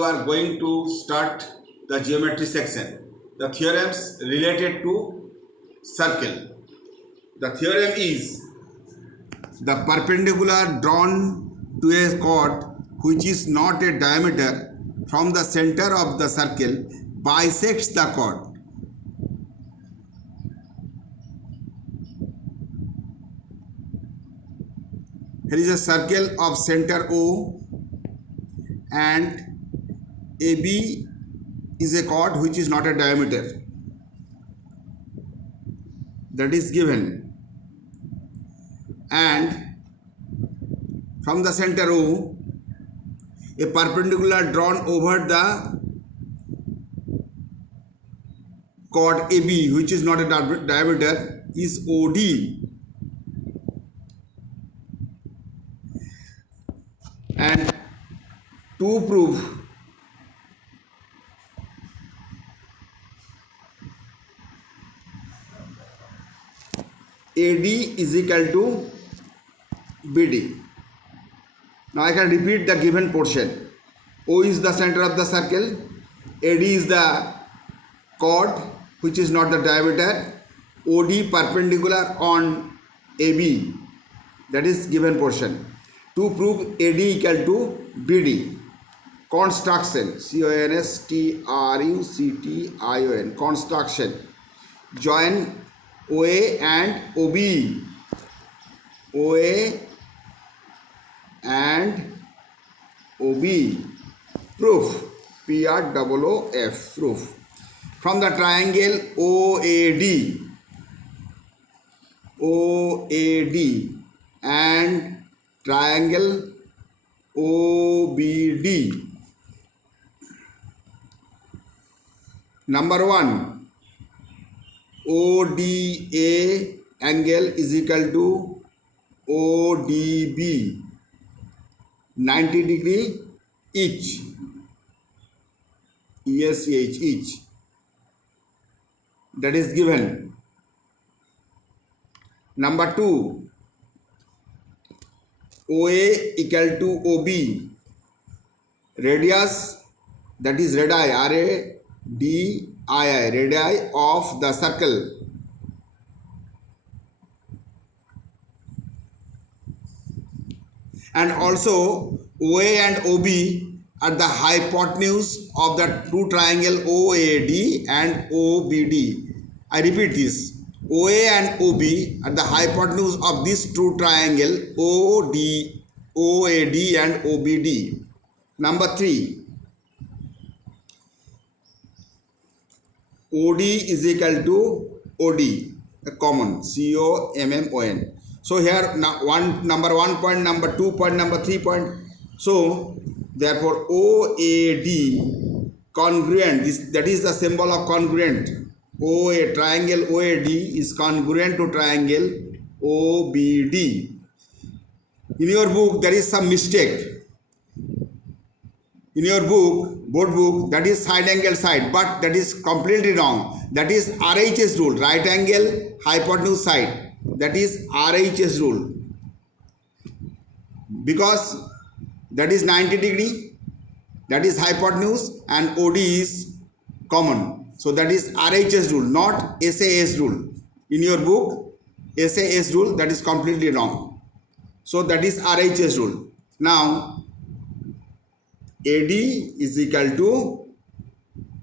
you are going to start the geometry section. The theorems related to circle. The theorem is the perpendicular drawn to a chord which is not a diameter from the center of the circle bisects the chord. Here is a circle of center O and AB is a chord which is not a diameter. That is given. And from the center O, a perpendicular drawn over the chord AB which is not a diameter is OD. And to prove AD is equal to BD. Now I can repeat the given portion. O is the center of the circle, AD is the chord which is not the diameter, OD perpendicular on AB, that is given portion. To prove AD equal to BD, construction, construction, construction, join OA and OB, OA and OB, proof, PROOF, proof. From the triangle OAD and triangle OBD. Number 1, ODA angle is equal to ODB, 90 degree each, ESH each. That is given. Number 2, OA equal to OB, radius, that is radii, RADII, radii of the circle. And also OA and OB are the hypotenuse of the two triangle OAD and OBD. I repeat this. OA and OB are the hypotenuse of this two triangle OAD and OBD. Number 3, OD is equal to OD, a common, COMMON. So here number 1 point, number 2 point, number 3 point. So therefore OAD congruent, that is the symbol of congruent. OA, triangle OAD is congruent to triangle OBD. In your book there is some mistake. In your book, board book, that is side angle side, but that is completely wrong. That is RHS rule, right angle hypotenuse side. That is RHS rule. Because that is 90 degree, that is hypotenuse, and OD is common. So that is RHS rule, not SAS rule. In your book, SAS rule, that is completely wrong. So that is RHS rule. Now, AD is equal to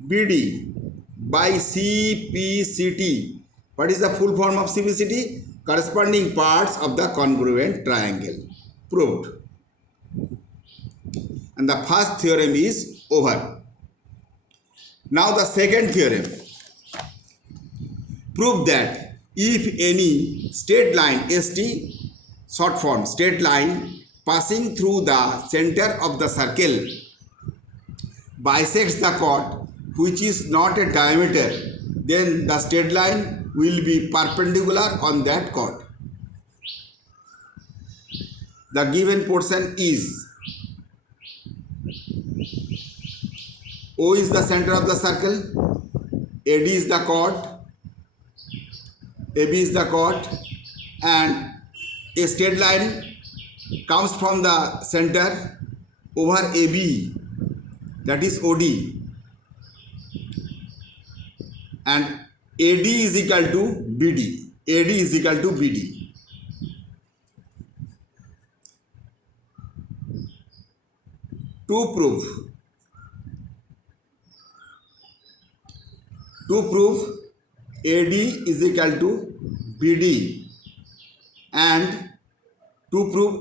BD by CPCT. What is the full form of CPCT? Corresponding parts of the congruent triangle. Proved. And the first theorem is over. Now the second theorem. Prove that if any straight line, ST, short form, straight line passing through the center of the circle bisects the chord which is not a diameter, then the straight line will be perpendicular on that chord. The given portion is O is the center of the circle, AD is the chord, AB is the chord, and a straight line comes from the center over AB that is OD, and AD is equal to BD. AD is equal to BD. To prove AD is equal to BD, and to prove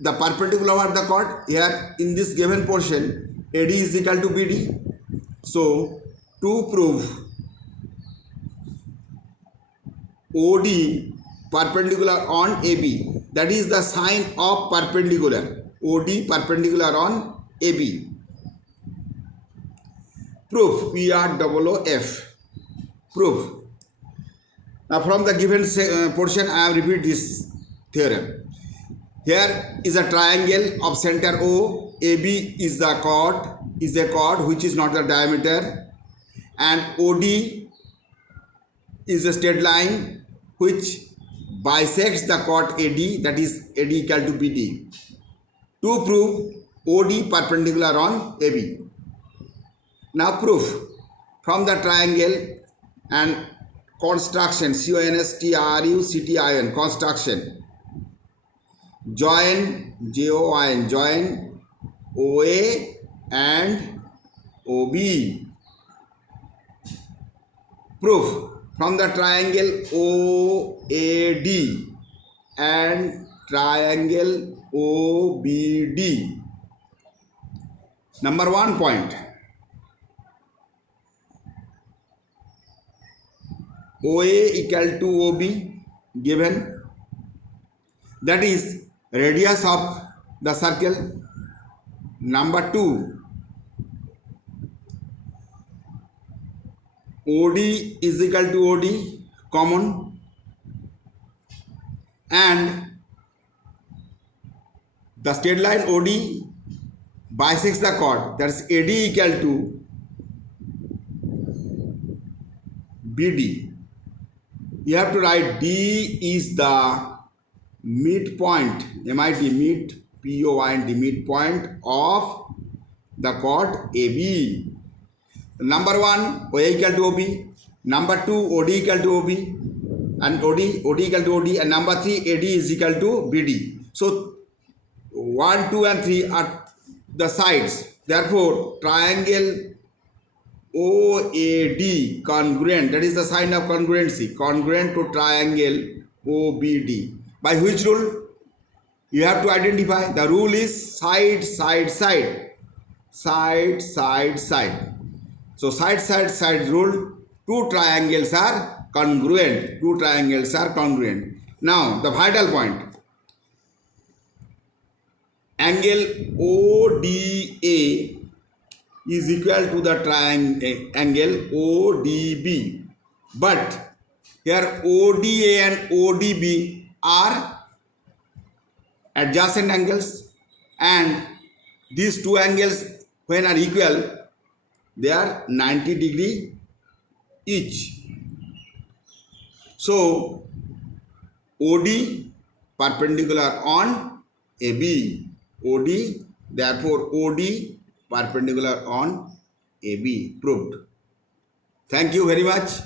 the perpendicular over the chord, here in this given portion AD is equal to BD. So to prove OD perpendicular on AB, that is the sign of perpendicular. OD perpendicular on AB. Proof PROOF. Proof. Now from the given portion I have repeated this theorem. Here is a triangle of center O. AB is the chord, is a chord which is not the diameter, and OD is a straight line which bisects the chord AD, that is AD equal to BD. To prove OD perpendicular on AB. Now proof from the triangle and construction, CONSTRUCTION, construction. Join, JOIN, join OA and OB. Proof from the triangle OAD and triangle OBD. Number 1 point. OA equal to OB given, that is radius of the circle. Number 2, OD is equal to OD, common, and the straight line OD bisects the chord, that is AD equal to BD. You have to write D is the midpoint, MIT, midpoint of the chord AB. Number 1, OA equal to OB. Number 2, OD equal to OB. And OD equal to OD. And number 3, AD is equal to BD. So 1, 2 and 3 are the sides. Therefore, triangle OAD congruent, that is the sign of congruency, congruent to triangle OBD. By which rule? You have to identify. The rule is side, side, side. Side, side, side. So side, side, side rule, two triangles are congruent. Two triangles are congruent. Now the vital point. Angle ODA is equal to the triangle angle ODB. But here ODA and ODB are adjacent angles, and these two angles when are equal, they are 90 degree each. So OD perpendicular on AB. OD, therefore OD perpendicular on AB, proved. Thank you very much.